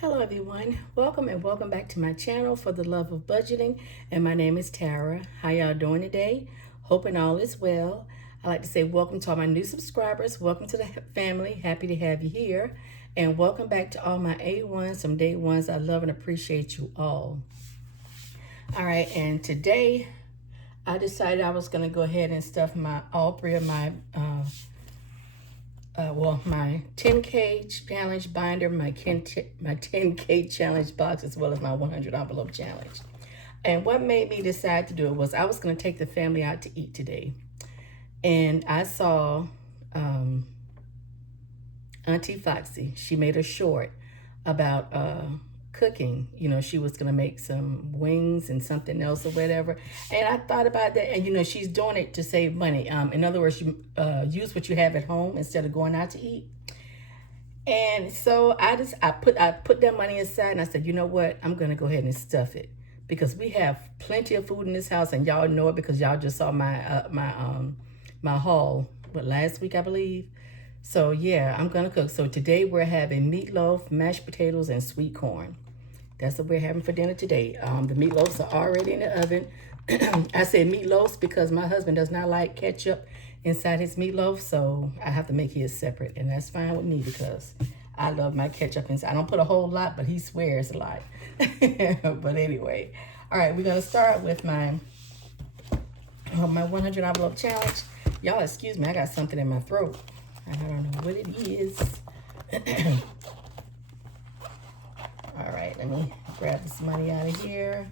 Hello everyone, welcome and welcome back to my channel for the love of budgeting, and my name is Tara. How y'all doing today? Hoping all is well. I like to say welcome to all my new subscribers, welcome to the family, happy to have you here, and welcome back to all my A1s, some day ones. I love and appreciate you all. All right, and today I decided I was going to go ahead and stuff all three of my my 10K challenge binder, my 10K challenge box, as well as my 100 envelope challenge. And what made me decide to do it was I was going to take the family out to eat today. And I saw Auntie Foxy. She made a short about cooking. You know, she was going to make some wings and something else or whatever. And I thought about that. And, you know, she's doing it to save money. In other words, you use what you have at home instead of going out to eat. And so I put that money aside and I said, you know what? I'm going to go ahead and stuff it because we have plenty of food in this house, and y'all know it because y'all just saw my haul last week, I believe. So yeah, I'm gonna cook. So today we're having meatloaf, mashed potatoes, and sweet corn. That's what we're having for dinner today. The meatloaves are already in the oven. I said meatloaves because my husband does not like ketchup inside his meatloaf, so I have to make his separate, and that's fine with me because I love my ketchup inside. I don't put a whole lot, but he swears a lot. But anyway, all right, we're gonna start with my 100 envelope challenge. Y'all excuse me, I got something in my throat. I don't know what it is. All right, let me grab this money out of here.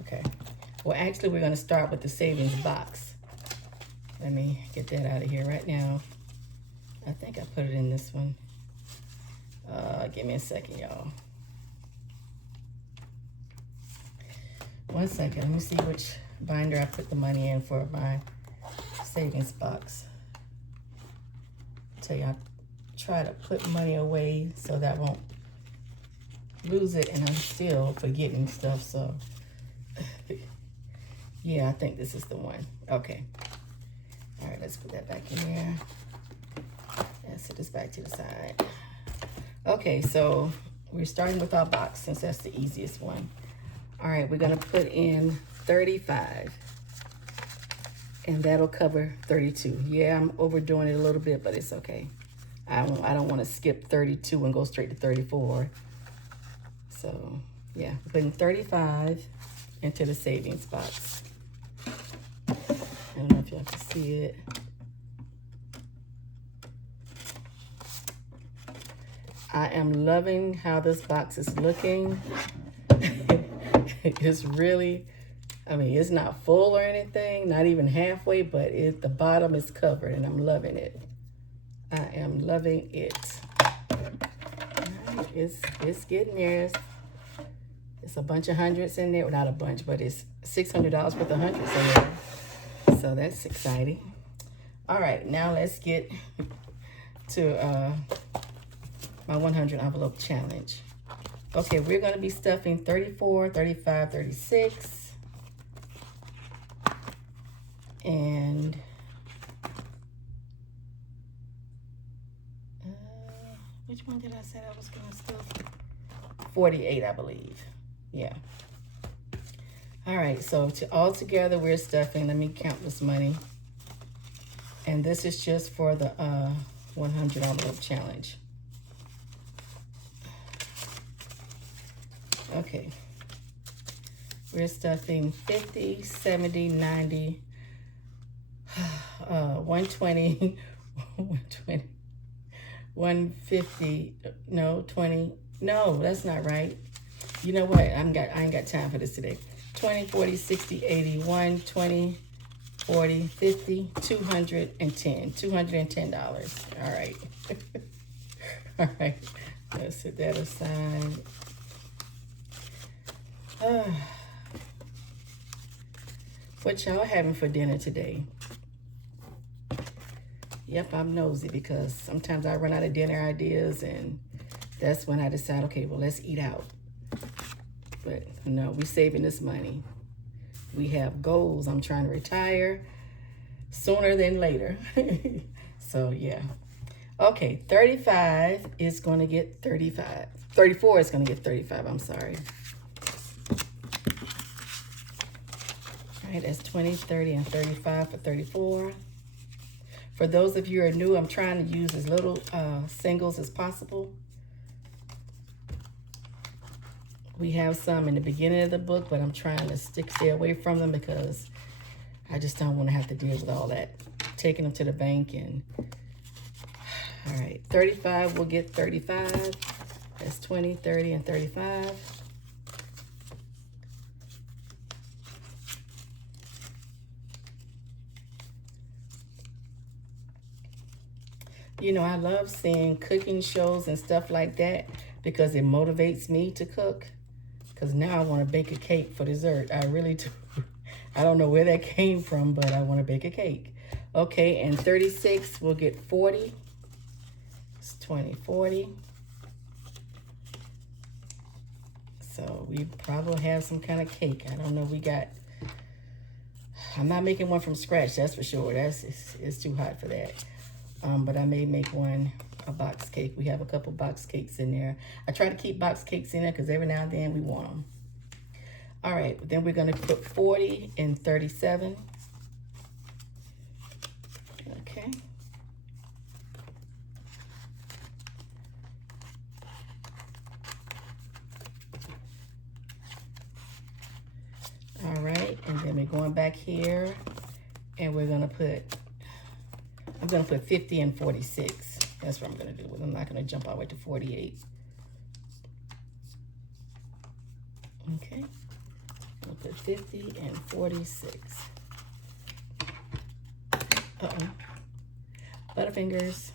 Okay. Well, actually, we're going to start with the savings box. Let me get that out of here right now. I think I put it in this one. Give me a second, y'all. One second. Let me see which binder I put the money in for my savings box. Tell you, I try to put money away so that I won't lose it, and I'm still forgetting stuff. So yeah, I think this is the one. Okay. All right, let's put that back in there and set this back to the side. Okay, so we're starting with our box since that's the easiest one. All right, we're gonna put in 35, and that'll cover 32. Yeah, I'm overdoing it a little bit, but it's okay. I don't want to skip 32 and go straight to 34. So yeah, putting 35 into the savings box. I don't know if y'all can see it. I am loving how this box is looking. It's really, I mean, it's not full or anything, not even halfway, but the bottom is covered, and I'm loving it. I am loving it. All right, it's getting there. It's a bunch of hundreds in there. Well, not a bunch, but it's $600 worth of hundreds in there. So that's exciting. All right, now let's get to my 100 envelope challenge. Okay, we're going to be stuffing 34, 35, 36. And which one did I say I was going to stuff? 48, I believe. Yeah. All right, so all together we're stuffing. Let me count this money. And this is just for the 100 envelope challenge. Okay, we're stuffing 50, 70, 90, 120, 120, 150, no, 20, no, that's not right. You know what, I ain't got time for this today. 20, 40, 60, 80, 120, 40, 50, 210, $210. All right. All right, let's set that aside. What y'all having for dinner today? Yep, I'm nosy because sometimes I run out of dinner ideas, and that's when I decide, okay, well, let's eat out. But no, we're saving this money. We have goals. I'm trying to retire sooner than later. So yeah. Okay, 35 is going to get 35. 34 is going to get 35, I'm sorry. All right, that's 20, 30, and 35 for 34. For those of you who are new, I'm trying to use as little singles as possible. We have some in the beginning of the book, but I'm trying to stay away from them because I just don't want to have to deal with all that. Taking them to the bank and... All right, 35 will get 35. That's 20, 30, and 35. You know, I love seeing cooking shows and stuff like that because it motivates me to cook. Because now I want to bake a cake for dessert. I really do. I don't know where that came from, but I want to bake a cake. Okay, and 36 will get 40. It's 20, 40. So we probably have some kind of cake. I don't know. I'm not making one from scratch, that's for sure. It's too hot for that. But I may make a box cake. We have a couple box cakes in there. I try to keep box cakes in there because every now and then we want them. All right, then we're gonna put 40 and 37. Okay. All right, and then we're going back here and we're gonna put, I'm gonna put 50 and 46. That's what I'm gonna do. I'm not gonna jump all the way to 48. Okay, I'll put 50 and 46. Uh-oh, Butterfingers.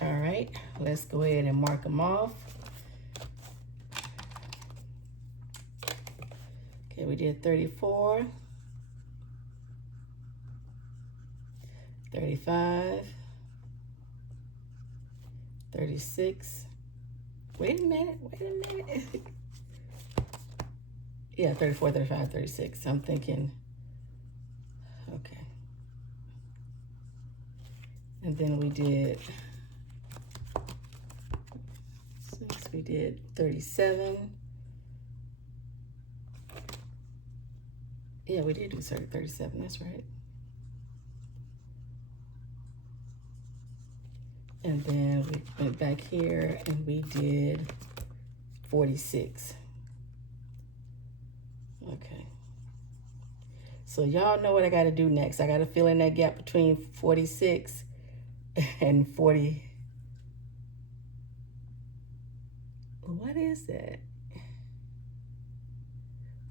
All right, let's go ahead and mark them off. Okay, we did 34, 35, 36. Wait a minute. Yeah, 34, 35, 36. I'm thinking, okay. And then we did 6, we did 37. Yeah, we did do 37, that's right. And then we went back here and we did 46. Okay. So y'all know what I gotta do next. I gotta fill in that gap between 46 and 40. What is that?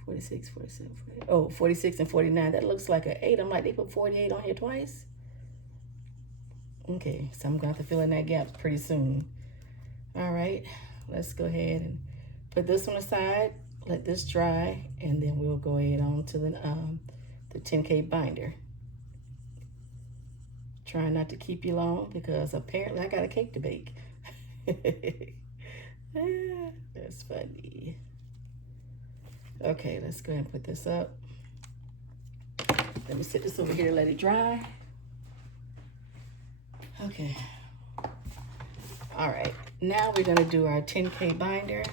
46, 47, 48. Oh, 46 and 49. That looks like an 8. I'm like, they put 48 on here twice. Okay, so I'm going to have to fill in that gap pretty soon. All right, let's go ahead and put this one aside. Let this dry, and then we'll go ahead on to the 10K binder. Trying not to keep you long because apparently I got a cake to bake. That's funny. Okay, let's go ahead and put this up. Let me set this over here, let it dry. Okay. All right, now we're gonna do our 10K binder.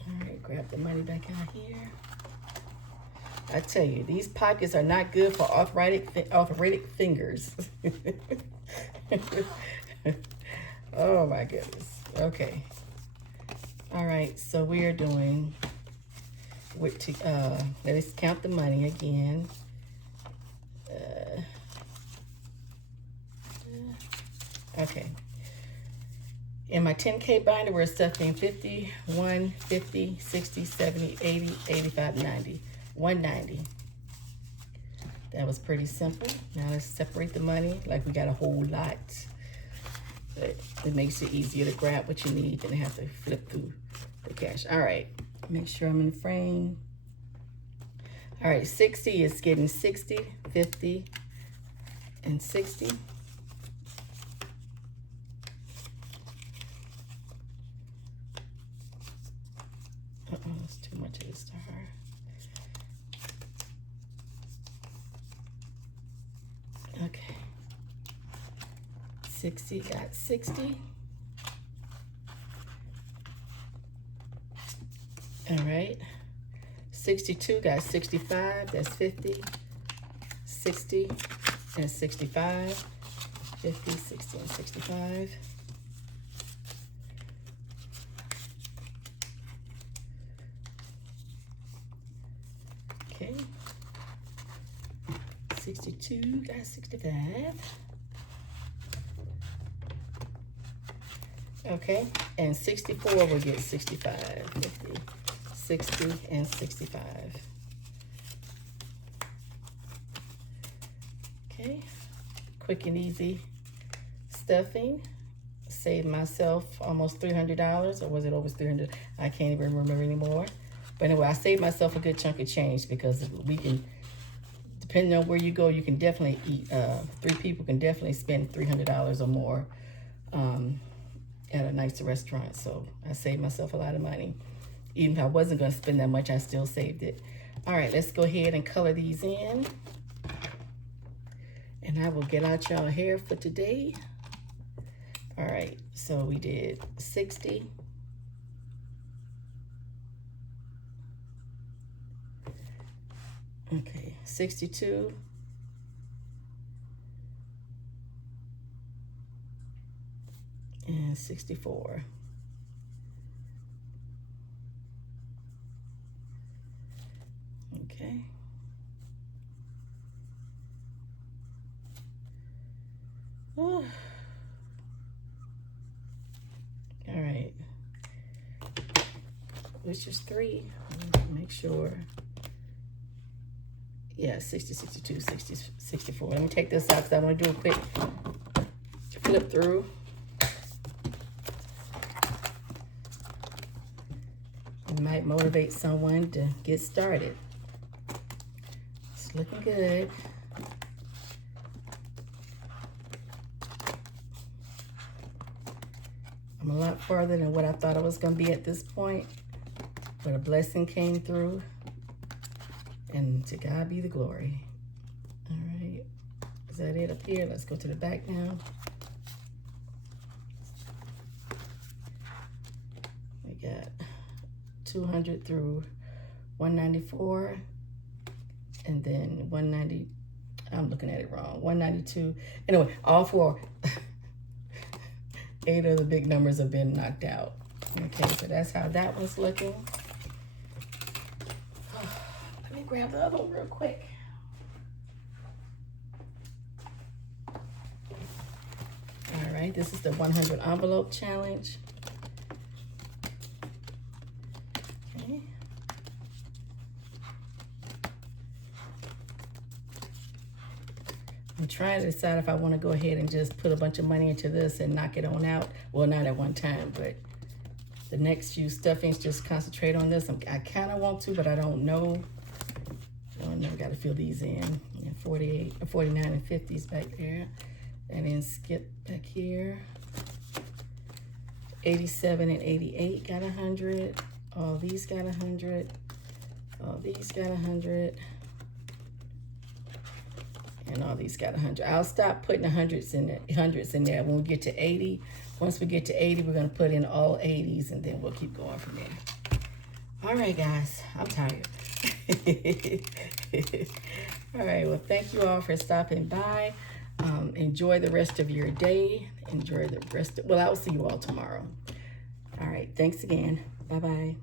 All right, grab the money back out here. I tell you, these pockets are not good for arthritic fingers. Oh my goodness. Okay. All right, so we are doing let us count the money again. Okay. In my 10K binder, we're stuffing 50, 1, 50, 60, 70, 80, 85, 90. 190. That was pretty simple. Now let's separate the money like we got a whole lot. But it makes it easier to grab what you need than have to flip through the cash. All right, make sure I'm in the frame. All right, 60 is getting 60, 50, and 60. That's too much of this to her. 60 got 60. All right. 62 got 65. That's 50. 60 and 65. 50, 60, and 65. Okay. 62 got 65. Okay, and 64 will get 65, 50, 60, and 65. Okay, quick and easy stuffing. Saved myself almost $300, or was it over 300? I can't even remember anymore. But anyway, I saved myself a good chunk of change because we can, depending on where you go, you can definitely eat. 3 people can definitely spend $300 or more at a nice restaurant. So I saved myself a lot of money. Even if I wasn't going to spend that much, I still saved it. All right, let's go ahead and color these in. And I will get out y'all hair for today. All right, so we did 60. Okay, 62. And 64. Okay. All right. Which is 3. Make sure. Yeah, 60, 62, 60, 64. Let me take this out because I want to do a quick flip through. It might motivate someone to get started. It's looking good. I'm a lot farther than what I thought I was going to be at this point, but a blessing came through, and to God be the glory. All right, is that it up here? Let's go to the back now. We got 200 through 194, and then 190. I'm looking at it wrong. 192. Anyway, all 4. 8 of the big numbers have been knocked out. Okay, so that's how that one's looking. Let me grab the other one real quick. All right, this is the 100 envelope challenge. Okay. I'm trying to decide if I want to go ahead and just put a bunch of money into this and knock it on out. Well, not at one time, but the next few stuffings, just concentrate on this. I kind of want to, but I don't know. I never got to fill these in. Yeah, 48, 49, and 50s back there. And then skip back here. 87 and 88 got 100. All these got 100. All these got 100. And all these got 100. I'll stop putting hundreds in there when we get to 80. Once we get to 80, we're going to put in all 80s, and then we'll keep going from there. All right, guys. I'm tired. All right. Well, thank you all for stopping by. Enjoy the rest of your day. Enjoy the rest. Well, I will see you all tomorrow. All right. Thanks again. Bye-bye.